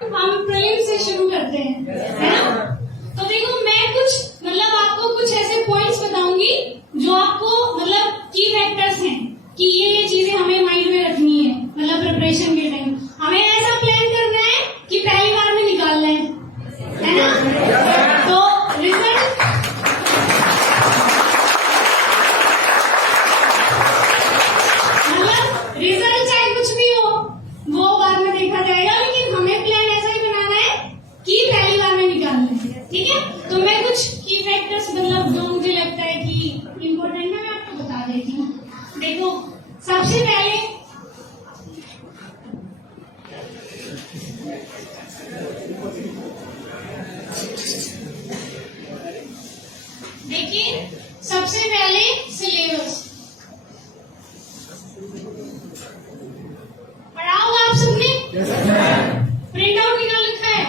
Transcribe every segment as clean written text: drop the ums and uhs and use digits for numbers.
हम प्रीलिम्स से शुरू करते हैं, है ना? तो देखो मैं कुछ मतलब आपको कुछ ऐसे पॉइंट्स बताऊंगी जो आपको मतलब की फैक्टर्स हैं कि ये चीजें हमें माइंड में रखनी है मतलब प्रिपरेशन के टाइम। हमें ऐसा प्लान करना है कि पहली बार में निकालना है ना? तो रिजल्ट मतलब रिजल्ट चाहे कुछ भी हो वो बाद में देखा जाएगा, लेकिन हमें प्लान ऐसा ही बनाना है कि पहली बार में निकालना है, ठीक है? तो मैं कुछ की फैक्टर्स मतलब जो मुझे लगता है कि इम्पोर्टेंट है मैं आपको बता देती हूँ। देखो सबसे पहले देखिए सबसे पहले सिलेबस पढ़ा होगा आप सबने। प्रिंट आउट निकाल लिखा है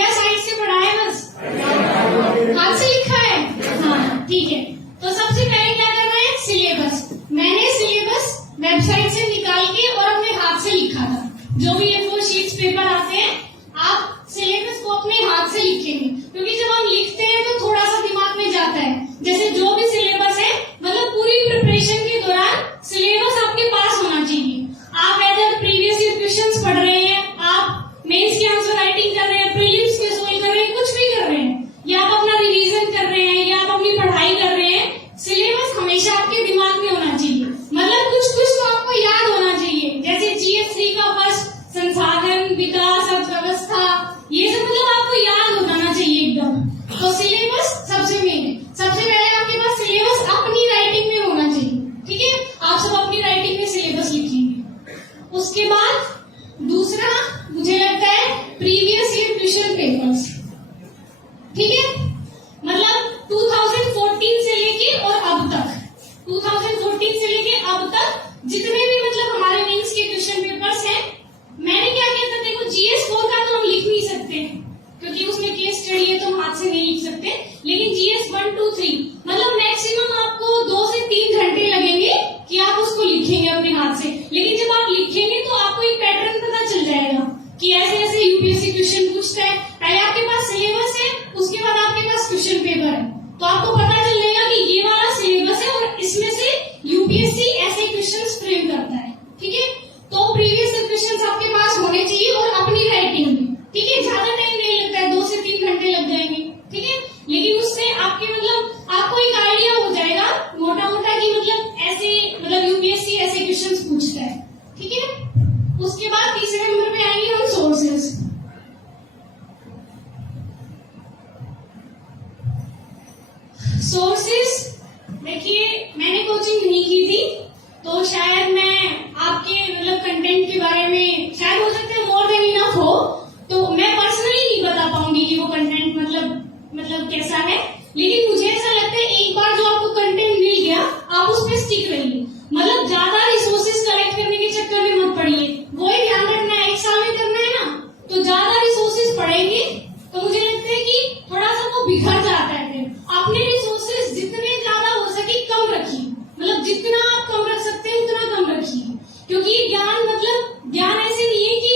या साइड से पढ़ा है? बस हाथ से लिखा है? हाँ ठीक है। तो सबसे पहले क्या करना है? सिलेबस। मैंने सिलेबस वेबसाइट से निकाल के और अपने हाथ से लिखा था। जो भी A4 शीट्स पेपर आते हैं आप सिलेबस को अपने हाथ से लिखेंगे, क्योंकि जब हम लिखते हैं तो थोड़ा सा दिमाग में जाता है। जैसे जो भी सिलेबस है मतलब पूरी प्रिपरेशन के दौरान सिलेबस आपके पास होना चाहिए। आप एज प्रीवियस ईयर क्वेश्चंस पढ़ रहे हैं, आप मेंस की आंसर राइटिंग कर रहे हैं, प्रीलिम्स के सोल्व कर रहे हैं, कुछ भी कर रहे हैं, या आप अपना रिवीजन कर रहे हैं या आप अपनी पढ़ाई कर रहे हैं, सिलेबस हमेशा आपके दिमाग में होना चाहिए। मतलब कुछ कुछ तो आपको याद होना चाहिए। जैसे GS3 का फर्स्ट संसाधन विकास अर्थव्यवस्था, ये सब मतलब आपको याद हो जाना चाहिए एकदम। तो सिलेबस सबसे मेन है। सबसे पहले आपके पास सिलेबस अपनी राइटिंग में होना चाहिए, ठीक है? आप सब अपनी राइटिंग में सिलेबस लिखेंगे। उसके बाद दूसरा मुझे लगता है प्रीवियस ईयर क्वेश्चन पेपर्स, ठीक है? मतलब 2014 से लेके और अब तक 2014 से लेके अब तक जितने भी मतलब हमारे मेंस के क्वेश्चन पेपर्स हैं, मैंने क्या किया था? देखो GS4 का तो हम लिख नहीं सकते क्योंकि उसमें केस स्टडी है तो हम हाथ से नहीं लिख सकते, लेकिन GS1, 2, 3 मतलब मैक्सिमम आपको 2 से 3 घंटे लगेंगे कि आप उसको लिखेंगे अपने हाथ से। लेकिन जब आप लिखेंगे तो आपको एक पैटर्न पता चल जाएगा कि ऐसे ऐसे यूपीएससी क्वेश्चन पूछता है। पहले आपके पास सिलेबस है, उसके बाद आपके पास क्वेश्चन पेपर है, तो आपको पता चल जाएगा कि ये वाला सिलेबस है और इसमें से यूपीएससी ऐसे क्वेश्चन फ्रेम करता है, ठीक है? तो प्रीवियस क्वेश्चन आपके पास होने चाहिए और अपनी राइटिंग में, ठीक है? ज्यादा टाइम नहीं लगता है, 2 से 3 घंटे लग जाएंगे, ठीक है? लेकिन उससे आपके मतलब आपको एक आइडिया हो जाएगा मोटा मोटा कि मतलब ऐसे मतलब यूपीएससी ऐसे क्वेश्चंस पूछता है, ठीक है? उसके बाद तीसरे नंबर पे आएंगे हम सोर्सेस। सोर्सेस देखिए मैंने कोचिंग नहीं की थी तो शायद मैं आपके मतलब कंटेंट के बारे में शायद हो सकता है मोर देन इनफ हो, तो मैं पर्सनली नहीं बता पाऊंगी कि वो कंटेंट मतलब कैसा है। लेकिन मुझे ऐसा लगता है एक बार जो आपको कंटेंट मिल गया आप उस पर स्टिक रहिए। मतलब ज्यादा रिसोर्सेज कलेक्ट करने के चक्कर में मत पड़िए। वो ही ध्यान रखना है, एक साल में करना है ना, तो ज्यादा रिसोर्सेज पढ़ेंगे तो मुझे लगता है कि थोड़ा सा वो बिखर जाता है। फिर अपने रिसोर्सेज जितने ज्यादा हो सके कम रखिए, मतलब जितना आप कम रख सकते हैं उतना कम रखिए, क्योंकि ज्ञान मतलब ज्ञान ऐसे नहीं है कि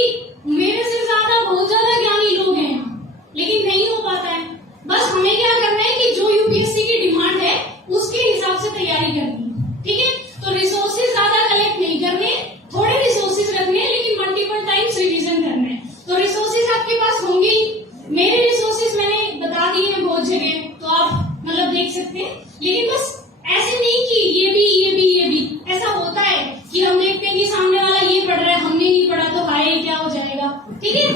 मेरे से ज्यादा बहुत ज्यादा ज्ञानी लोग हैं यहाँ, लेकिन नहीं हो पाता है। बस हमें क्या करना है कि जो यूपीएससी की डिमांड है उसके हिसाब से तैयारी करनी है, ठीक है? तो रिसोर्सेज ज्यादा कलेक्ट नहीं करने, थोड़े रिसोर्सेज रखने हैं, लेकिन मल्टीपल टाइम्स रिवीजन करना है। तो रिसोर्सेज आपके पास होंगे ही। मेरे रिसोर्सेज मैंने बता दिए हैं बहुत जगह, तो आप मतलब देख सकते हैं। लेकिन बस ऐसे नहीं कि ये भी ऐसा होता है कि हम देखते हैं कि सामने वाला ये पढ़ रहा है, हमने नहीं पढ़ा तो हाय क्या हो जाएगा, ठीक है?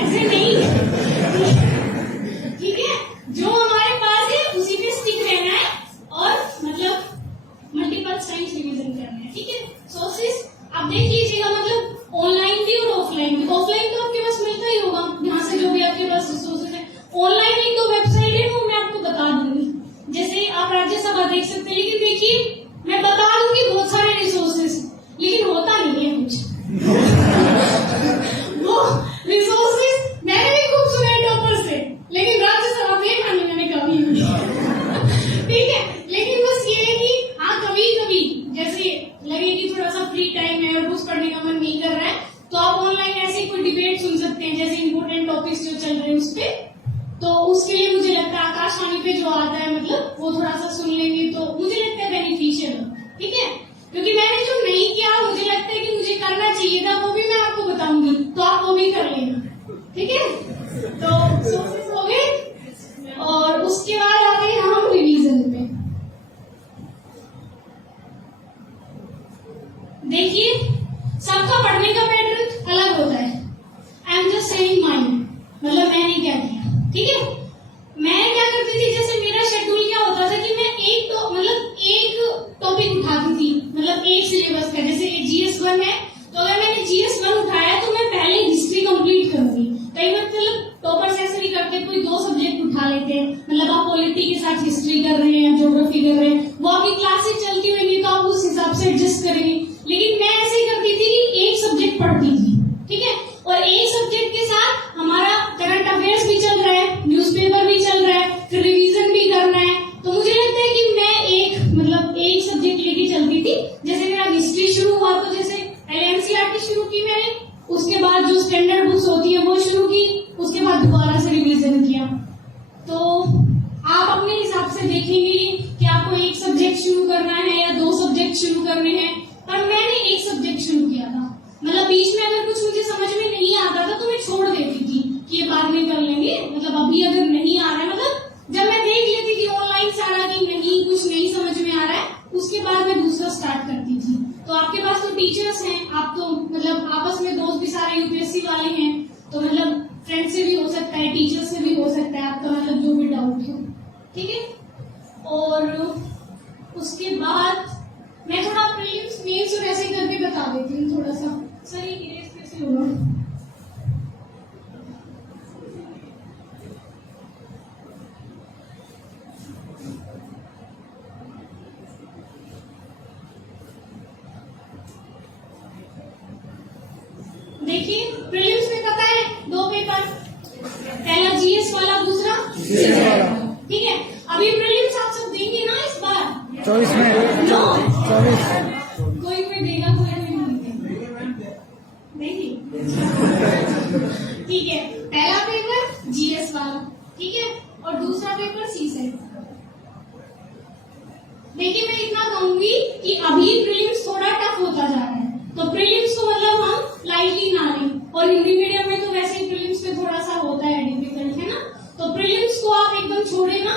ऐसे नहीं, ठीक है? जो हमारे पास है उसी पे स्टिक रहना है और मतलब मल्टीपल टाइम्स रिवीजन करना है, ठीक है? सोर्सेस आप देख लीजिएगा, मतलब ऑनलाइन भी और ऑफलाइन भी। ऑफलाइन तो आपके पास मिलता ही होगा, यहाँ से जो भी आपके पास रिसोर्सेज है। ऑनलाइन एक दो वेबसाइट है वो मैं आपको बता दूंगी, जैसे आप राज्यसभा देख सकते हैं। लेकिन देखिए मैं बता दूंगी बहुत सारे रिसोर्सेज, लेकिन होता नहीं है कुछ वो रिसोर्सेज मैंने भी खूब सुने टॉपर से, लेकिन राज्यसभा देखा नहीं मैंने कभी ठीक है? लेकिन बस ये है कि हाँ कभी कभी जैसे लगे कि थोड़ा सा फ्री टाइम है और कुछ पढ़ने का मन नहीं कर रहा है तो आप ऑनलाइन ऐसे कोई डिबेट सुन सकते हैं, जैसे टॉपिक्स जो चल रहे हैं उस पे, तो उसके लिए मुझे लगता है आकाशवाणी पे जो आता है मतलब वो थोड़ा सा सुन लेंगे तो मुझे लगता है बेनिफिशियल, ठीक है। क्योंकि मैंने जो नहीं किया मुझे लगता है कि मुझे करना चाहिए था, वो भी मैं आपको बताऊंगी, तो आप वो भी कर लेना, ठीक है। तो सोर्सेस हो गए और उसके बाद आते हैं हम रिवीजन पे। देखिए सबका पढ़ने का पैटर्न अलग होता है। I am just saying mind, मतलब मैंने क्या किया, ठीक है। मैं क्या करती थी, जैसे मेरा शेड्यूल क्या होता था कि मैं एक टॉपिक उठाती थी, मतलब एक सिलेबस का, जैसे GS1 है तो अगर मैंने GS1 उठाया तो मैं पहले हिस्ट्री कंप्लीट करूंगी। कई बार मतलब टॉपर्स ऐसे नहीं करते, कोई 2 सब्जेक्ट उठा लेते हैं, मतलब आप पॉलिटी के साथ हिस्ट्री कर रहे हैं, ज्योग्राफी कर रहे हैं, वो आपकी क्लासेस चलती होंगी तो आप उस हिसाब से एडजस्ट करेंगे। लेकिन मैं ऐसे ही करती थी कि एक सब्जेक्ट पढ़ती थी, ठीक है, और एक सब्जेक्ट के साथ हमारा करंट अफेयर्स भी चल रहा है, न्यूज़पेपर भी चल रहा है, फिर रिवीजन भी करना है। तो मुझे लगता है कि मैं एक सब्जेक्ट लेके चलती थी। जैसे मेरा हिस्ट्री शुरू हुआ तो जैसे NCERT शुरू की मैंने, उसके बाद जो स्टैंडर्ड बुक्स होती है वो शुरू की, उसके बाद दोबारा से रिवीजन किया। तो आप अपने हिसाब से देखेंगे कि आपको एक सब्जेक्ट शुरू करना है या 2 सब्जेक्ट शुरू करने हैं, पर मैंने एक सब्जेक्ट शुरू किया था। मतलब बीच में अगर कुछ मुझे समझ में नहीं आता था तो मैं छोड़ देती थी कि ये बाद में कर लेंगे, मतलब अभी अगर नहीं आ रहा है, मतलब जब मैं देख लेती थी ऑनलाइन सारा कि नहीं कुछ नहीं समझ में आ रहा है, उसके बाद मैं दूसरा स्टार्ट करती थी। तो आपके पास तो टीचर्स हैं, आप तो मतलब आपस में दोस्त भी सारे UPSC वाले हैं, तो मतलब फ्रेंड से भी हो सकता है, टीचर से भी हो सकता है आपका मतलब जो भी डाउट हो, ठीक है। और उसके बाद मैं थोड़ा प्रीलिम्स मेंस और ऐसे करके बता देती हूँ थोड़ा सा। सर ये इरेज कैसे होगा? देखिए प्रीलिम्स में पता है 2 पेपर, पहला GS वाला, दूसरा ठीक है। अभी प्रीलिम्स आप सब देंगे ना इस बार 24 में, नो 24 कोई देगा, कोई नहीं देगा, देखिए ठीक है। पहला पेपर GS वाला, ठीक है, और दूसरा पेपर CSET। देखिए मैं इतना कहूंगी कि अभी प्रीलिम्स थोड़ा टफ होता जा रहा है, तो प्रीलिम्स को मतलब हम लाइटली ना लें, और हिंदी मीडियम में तो वैसे ही प्रीलिम्स में थोड़ा सा होता है डिफिकल्ट, है ना। तो प्रीलिम्स को आप एकदम छोड़े ना,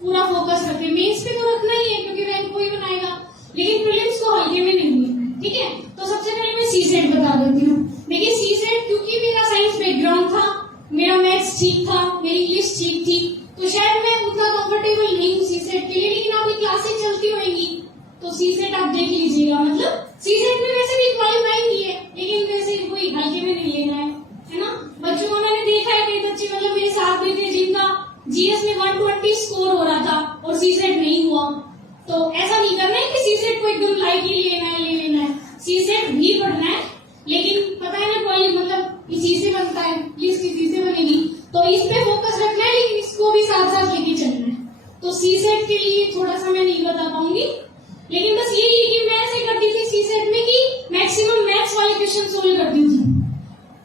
पूरा फोकस रखें। मेंस पे तो रखना ही है क्योंकि रैंक कोई बनाएगा, लेकिन प्रीलिम्स को हल्के में नहीं लेना, ठीक है। तो सबसे पहले मैं CSET बता देती हूँ। देखिए CSEट क्योंकि मेरा साइंस बैकग्राउंड था, मेरा मैथ्स ठीक था, मेरी इंग्लिश ठीक थी, तो शायद मैं उतना कंफर्टेबल नहीं हूँ CSET के लिए, लेकिन आपकी क्लासेस चलती होंगी तो CSET आप देख लीजिएगा। मतलब CSET में वैसे भी क्वालिफाइंग की है, लेकिन वैसे कोई हल्के में नहीं लेना है ना। बच्चों को मैंने देखा है कई बच्चे मतलब मेरे साथ भी थे जिनका GS में 120 स्कोर हो रहा था और CSET नहीं हुआ। तो ऐसा नहीं करना है कि CSET को एकदम लाइटली लेना है, ले लेना है। CSET भी पढ़ना है, लेकिन पता है ना कोई मतलब इसी से बनता है, लिस्ट इसी से बनेगी, तो इस पे फोकस रखना है, लेकिन इसको भी साथ साथ लेके चलना है। तो CSET के लिए थोड़ा सा मैं नहीं बता पाऊंगी, लेकिन बस यही है कि मैं ऐसे करती थी CSET में कि मैक्सिमम मैथ्स वाले क्वेश्चन सोल्व करती थी।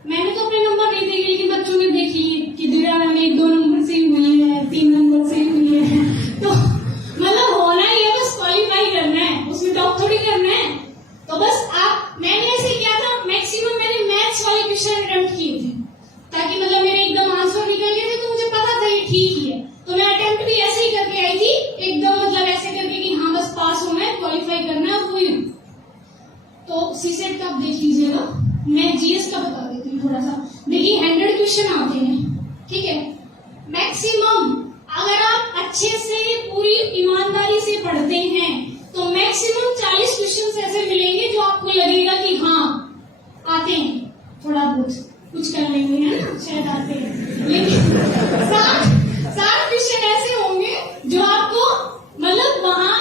मैंने तो अपने नंबर नहीं देखे, लेकिन बच्चों ने देख लिए कि दिव्या मैम 1-2 नंबर से ही हुई है, 3 नंबर से ही हुई है, तो मतलब होना ही है, बस क्वालिफाई करना है, उसमें टॉप थोड़ी करना है। तो बस मैंने ऐसे किया था, मैक्सिमम मैंने मैथ्स वाले क्वेश्चन अटेम्प्ट किए थे, ताकि मतलब मेरे एकदम आंसर निकल गए थे, तो मुझे पता था ये ठीक ही है। तो मैं अटेम्प्ट भी ऐसे ही करके आई थी, एकदम मतलब ऐसे करके कि हाँ बस पास होना है, क्वालिफाई करना है, और कोई। तो CSET का आप देख लीजिएगा, मैं GS का बता देती हूँ थोड़ा सा। देखिए 100 क्वेश्चन आते हैं, ठीक है। मैक्सिमम अगर आप अच्छे से पूरी ईमानदारी से पढ़ते हैं तो मैक्सिमम 40 क्वेश्चन ऐसे मिलेंगे जो आपको लगेगा कि हाँ आते हैं, थोड़ा बहुत कुछ कर लेंगे, है ना, शायद आते हैं। लेकिन 60 क्वेश्चन ऐसे होंगे जो आपको मतलब वहां